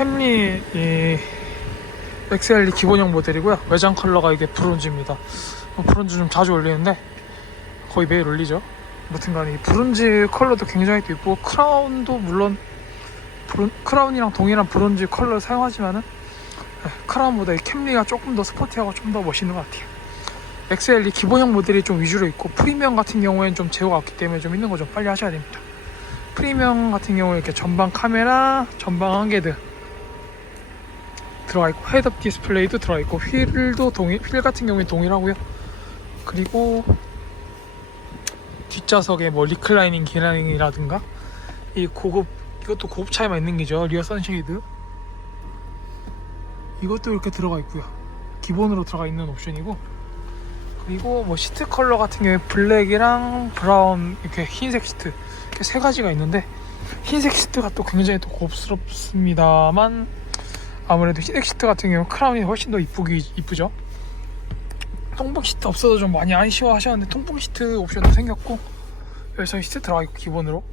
캠리 이 XLE 기본형 모델이고요. 외장 컬러가 이게 브론즈입니다. 뭐 브론즈 좀 자주 올리는데 거의 매일 올리죠. 아무튼간에 이 브론즈 컬러도 굉장히 또 이쁘고 크라운도 물론 브론- 크라운이랑 동일한 브론즈 컬러를 사용하지만은 네, 크라운보다 이 캠리가 조금 더 스포티하고 좀 더 멋있는 것 같아요. XLE 기본형 모델이 좀 위주로 있고 프리미엄 같은 경우에는 좀 제어가 없기 때문에 좀 있는 거 좀 빨리 하셔야 됩니다. 프리미엄 같은 경우에 이렇게 전방 카메라, 전방 한개드 들어가 있고 헤드업 디스플레이도 들어가 있고 휠도 동일, 휠 같은 경우에 동일하고요. 그리고 뒷좌석에 뭐 리클라이닝 기능이라든가 이 고급 이것도 고급 차에만 있는 게죠. 리어 선쉐이드 이것도 이렇게 들어가 있고요. 기본으로 들어가 있는 옵션이고 그리고 뭐 시트 컬러 같은 경우에 블랙이랑 브라운 이렇게 흰색 시트 이렇게 세 가지가 있는데 흰색 시트가 또 굉장히 또 고급스럽습니다만 아무래도 흰색 시트 같은 경우 크라운이 훨씬 더 이쁘기 이쁘죠. 통풍 시트 없어도 좀 많이 아쉬워 하셨는데 통풍 시트 옵션도 생겼고 열선 시트 들어가 있고 기본으로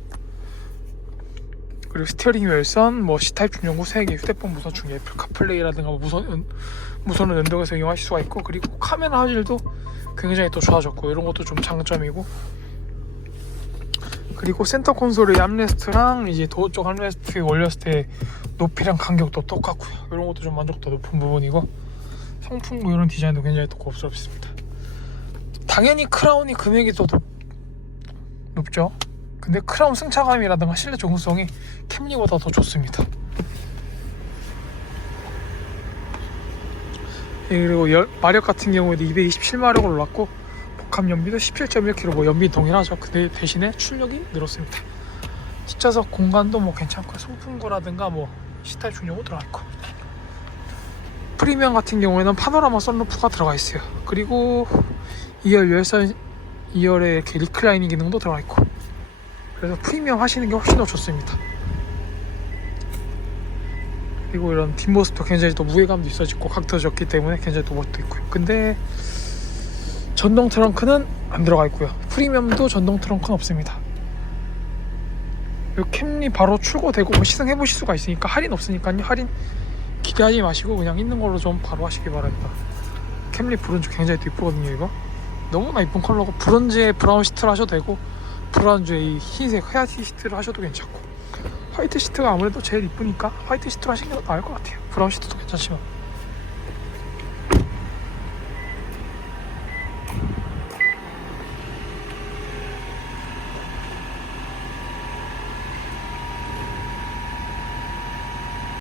그리고 스티어링 열선, 뭐 C타입 충전구 3개, 휴대폰 무선 충전, 애플 카플레이라든가 뭐 무선 은- 무선은 연동해서 이용하실 수가 있고 그리고 카메라 화질도 굉장히 또 좋아졌고 이런 것도 좀 장점이고 그리고 센터 콘솔의 암레스트랑 이제 도어 쪽 암레스트 올렸을 때 높이랑 간격도 똑같고요. 이런 것도 좀 만족도 높은 부분이고 성풍구 이런 디자인도 굉장히 또 고급스럽습니다. 당연히 크라운이 금액이 또 높, 높죠. 근데 크라운 승차감이라든가 실내 조근성이 캠리보다 더 좋습니다. 예, 그리고 열- 마력 같은 경우에도 227마력을 올랐고 복합 연비도 17.1kg 뭐 연비 동일하죠. 근데 대신에 출력이 늘었습니다. 뒷좌석 공간도 뭐 괜찮고 송풍구라든가 뭐 C타입 중력도 들어가 있고. 프리미엄 같은 경우에는 파노라마 썬루프가 들어가 있어요. 그리고 2열 열선 2열에 이렇게 리클라이닝 기능도 들어가 있고. 그래서 프리미엄 하시는 게 훨씬 더 좋습니다. 그리고 이런 뒷모습도 굉장히 또 무게감도 있어지고 각도 졌기 때문에 굉장히 또 멋도 있고요. 근데 전동 트렁크는 안 들어가 있고요. 프리미엄도 전동 트렁크는 없습니다. 이 캠리 바로 출고되고 뭐 시승해 보실 수가 있으니까 할인 없으니까요. 할인 기대하지 마시고 그냥 있는 걸로 좀 바로 하시기 바랍니다. 캠리 브론즈 굉장히 또 이쁘거든요 이거. 너무나 이쁜 컬러고 브론즈에 브라운 시트를 하셔도 되고 브라운즈에 이 흰색 하얗게 시트를 하셔도 괜찮고 화이트 시트가 아무래도 제일 이쁘니까 화이트 시트로 하시는 게 나을 것 같아요. 브라운 시트도 괜찮지만